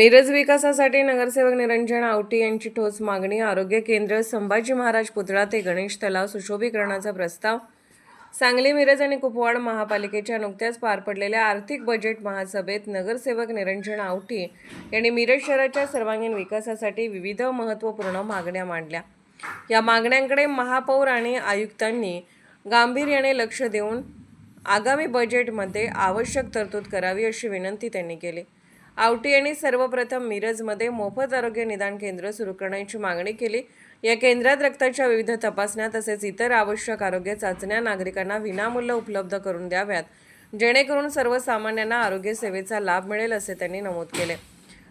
मिरज विकासासाठी नगरसेवक निरंजन आवटी यांची ठोस मागणी। आरोग्य केंद्र, संभाजी महाराज पुतळा ते गणेश तलाव सुशोभीकरणाचा प्रस्ताव। सांगली, मिरज आणि कुपवाड महापालिकेच्या नुकत्याच पार पडलेल्या आर्थिक बजेट महासभेत नगरसेवक निरंजन आवटी यांनी मिरज शहराच्या सर्वांगीण विकासासाठी विविध महत्त्वपूर्ण मागण्या मांडल्या। या मागण्यांकडे महापौर आणि आयुक्तांनी गांभीर्याने लक्ष देऊन आगामी बजेटमध्ये आवश्यक तरतूद करावी अशी विनंती त्यांनी केली। आवटी यांनी सर्वप्रथम मिरजमध्ये मोफत आरोग्य निदान केंद्र सुरू करण्याची मागणी केली। या केंद्रात रक्ताच्या विविध तपासण्या तसेच इतर आवश्यक आरोग्य चाचण्या नागरिकांना विनामूल्य उपलब्ध करून द्याव्यात, जेणेकरून सर्वसामान्यांना आरोग्य सेवेचा लाभ मिळेल असे त्यांनी नमूद केले।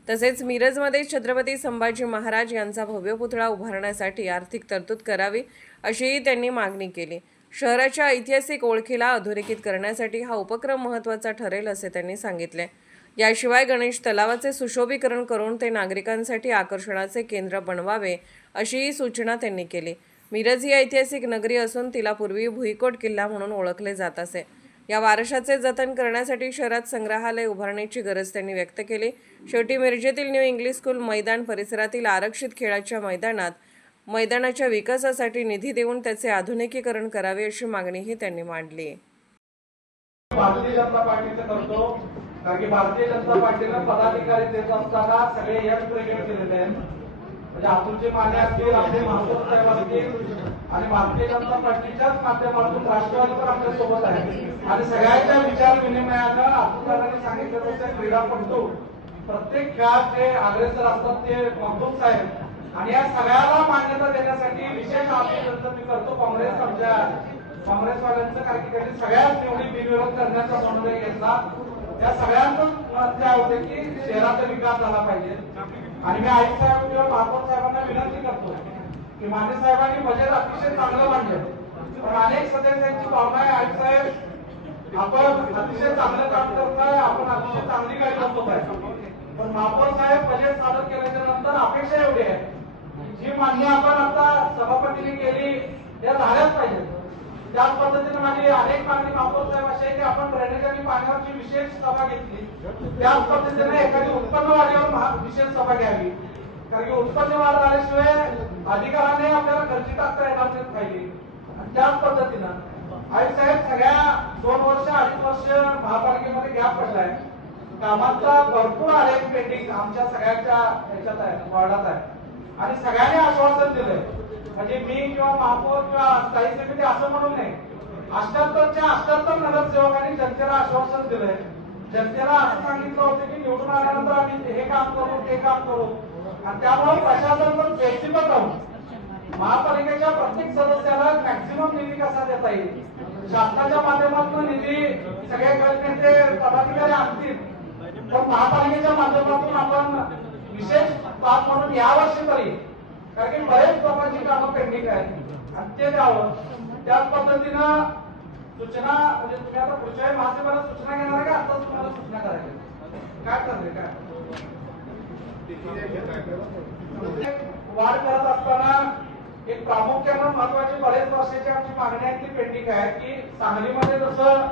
तसेच मिरजमध्ये छत्रपती संभाजी महाराज यांचा भव्य पुतळा उभारण्यासाठी आर्थिक तरतूद करावी अशीही त्यांनी मागणी केली। शहराच्या ऐतिहासिक ओळखीला अधोरेखित करण्यासाठी हा उपक्रम महत्त्वाचा ठरेल असे त्यांनी सांगितले। याशिवाय गणेश तलावाचे सुशोभीकरण करून ते नागरिकांसाठी आकर्षणाचे केंद्र बनवावे अशीही सूचना त्यांनी केली। मिरज ही ऐतिहासिक नगरी असून तिला पूर्वी भुईकोट किल्ला म्हणून ओळखले जात असे। या वारशाचे जतन करण्यासाठी शहरात संग्रहालय उभारण्याची गरज त्यांनी व्यक्त केली। शेवटी मिरजेतील न्यू इंग्लिश स्कूल मैदान परिसरातील आरक्षित खेळाच्या मैदानाच्या विकासासाठी निधी देऊन त्याचे आधुनिकीकरण करावे अशी मागणीही त्यांनी मांडली। भारतीय जनता पार्टीचं करतो, कारण की भारतीय जनता पार्टीला पदाधिकारी देत असताना सगळे एक प्रेरित केलेले आहेत। म्हणजे अतुलजी माने असतील, आपले महापौर साहेब असतील आणि भारतीय जनता पार्टीच्याच माध्यमातून राष्ट्रवादी पण आपल्या सोबत आहे आणि सगळ्यांच्या विचार विनिमयानं अतुलदारांनी सांगितलं तसं क्रीडापटू प्रत्येक खेळात जे अग्रेसर असतात ते मखदूम साहेब आणि या सगळ्याला मान्यता देण्यासाठी विशेष आंदोलन मी करतो काँग्रेसवाल्यांचं, कारण की त्यांनी सगळ्याच निवडी बिनविरोध करण्याचा निर्णय घेतला। या सगळ्यांचं मत होते की शहराचा विकास झाला पाहिजे आणि मी आयुक्त साहेब किंवा महापौर साहेबांना विनंती करतो की माने साहेबांनी बजेट अतिशय चांगलं मांडलं, पण अनेक सदस्यांची भावना आहे आयुक्त साहेब आपण अतिशय चांगलं काम करताय, आपण अतिशय चांगली गाडी बसवताय, पण महापौर साहेब बजेट सादर केल्याच्या नंतर अपेक्षा एवढी आहे जी मान्य आपण आता सभापतीने केली त्या झाल्याच पाहिजे। त्याच पद्धतीने माझी अनेक मागणी महापौर साहेब अशी आहे की आपण ड्रेनेज आणि पाण्यावरची विशेष सभा घेतली, त्याच पद्धतीने एखादी उत्पन्न वाढीवर विशेष सभा घ्यावी, कारण की उत्पन्न वाढ झाल्याशिवाय अधिकाराने आपल्याला खर्ची टाकता येणार पाहिजे। आणि त्याच पद्धतीनं आई साहेब सगळ्या 2 वर्ष 2.5 वर्ष महापालिकेमध्ये गॅप पडलाय, कामाचा भरपूर आलेख पेंडिंग आमच्या सगळ्यांच्या ह्याच्यात आहे, वार्डात आहे आणि सगळ्यांनी आश्वासन दिलंय। म्हणजे मी किंवा महापौर किंवा स्थायी समिती असं म्हणून नाही, 78च्या 78 नगरसेवकांनी जनतेला आश्वासन दिलंय। जनतेला असं सांगितलं होतं की निवडून आल्यानंतर आम्ही हे काम करू ते काम करू आणि त्यामुळे प्रशासन पण फ्लेक्सिबल राहून महापालिकेच्या प्रत्येक सदस्याला मॅक्सिमम निधी कसा देता येईल, शासनाच्या माध्यमातून निधी सगळे गटनेते पदाधिकारी आणतील, पण महापालिकेच्या माध्यमातून आपण विशेष बाब म्हणून यावर्षी तरी, कारण की बरेच लोकांची कामं पेंडिंग आहेत आणि ते द्यावं। त्याच पद्धतीनं सूचना म्हणजे तुम्ही आता पुढच्या महासभेला सूचना घेणार का आताच तुम्हाला सूचना करायची काय करते काय वाढ करत असताना एक प्रामुख्यानं महत्वाची बरेच वर्षाची आमची मागणी आहे ती पेंडिंग आहे की सांगलीमध्ये जसं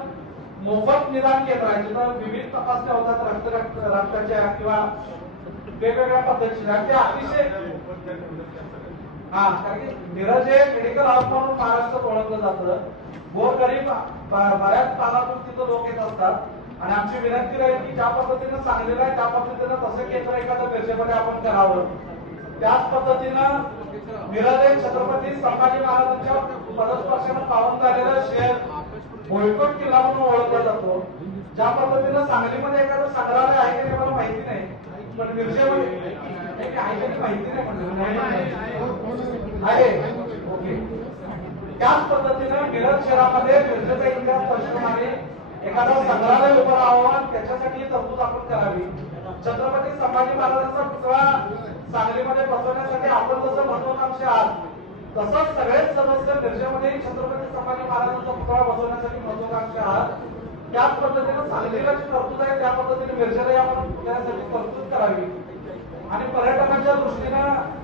मोफत निदान केंद्र आहे जिथं विविध तपासण्या होतात रक्ताच्या किंवा वेगवेगळ्या पद्धतीच्या ते अतिशय कारण की मिरज हे मेडिकल हाऊस म्हणून महाराष्ट्रात ओळखलं जातं, गोरगरीब बऱ्याच कालातून तिथं लोक येत असतात आणि आमची विनंती राहील की ज्या पद्धतीनं सांगलेलं आहे त्या पद्धतीनं तसं केंद्र एखाद्या मिरजेमध्ये आपण करावं। त्याच पद्धतीनं मिरज हे छत्रपती संभाजी महाराजांच्या पदस्पर्शानं पावन झालेलं शहर भुईकोट किल्ला म्हणून ओळखला जातो। ज्या पद्धतीनं सांगलीमध्ये एखादं संग्रहालय आहे की मला माहिती नाही, पण मिरजेमध्ये माहिती नाही आहे ओके। त्याच पद्धतीनं मिरज शहरामध्ये मिरजेचा इतिहास दर्शवणारे एखादा संग्रहालय उभं राहावं त्याच्यासाठी तरतूद आपण करावी। छत्रपती संभाजी महाराजांचा पुतळा सांगलीमध्ये बसवण्यासाठी आपण जसं महत्वाकांक्षी आहात तसंच सगळेच सदस्य मिरजेमध्ये छत्रपती संभाजी महाराजांचा पुतळा बसवण्यासाठी महत्वाकांक्षी आहात। त्याच पद्धतीनं सांगलीला जी तरतूद आहे त्या पद्धतीने मिरजेला आपण त्यासाठी तरतूद करावी आणि पर्यटनाच्या दृष्टीनं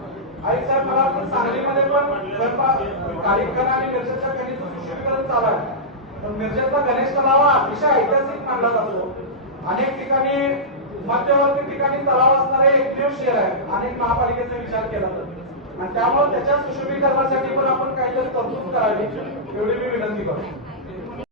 आई साहेब मला वाटतं सांगलीमध्ये पण कार्यक्रम आणि मिरजेच्या गणेशचं सुशोभीकरण चालू आहे, पण मिरजेचा गणेश तलाव अतिशय ऐतिहासिक मानला जातो। अनेक ठिकाणी मध्यवर्ती ठिकाणी तलाव असणारे एकमेव शहर आहे अनेक महापालिकेचा विचार केला तर, आणि त्यामुळे त्याच्या सुशोभीकरणासाठी पण आपण काहीतरी तरतूद करावी एवढी मी विनंती करतो.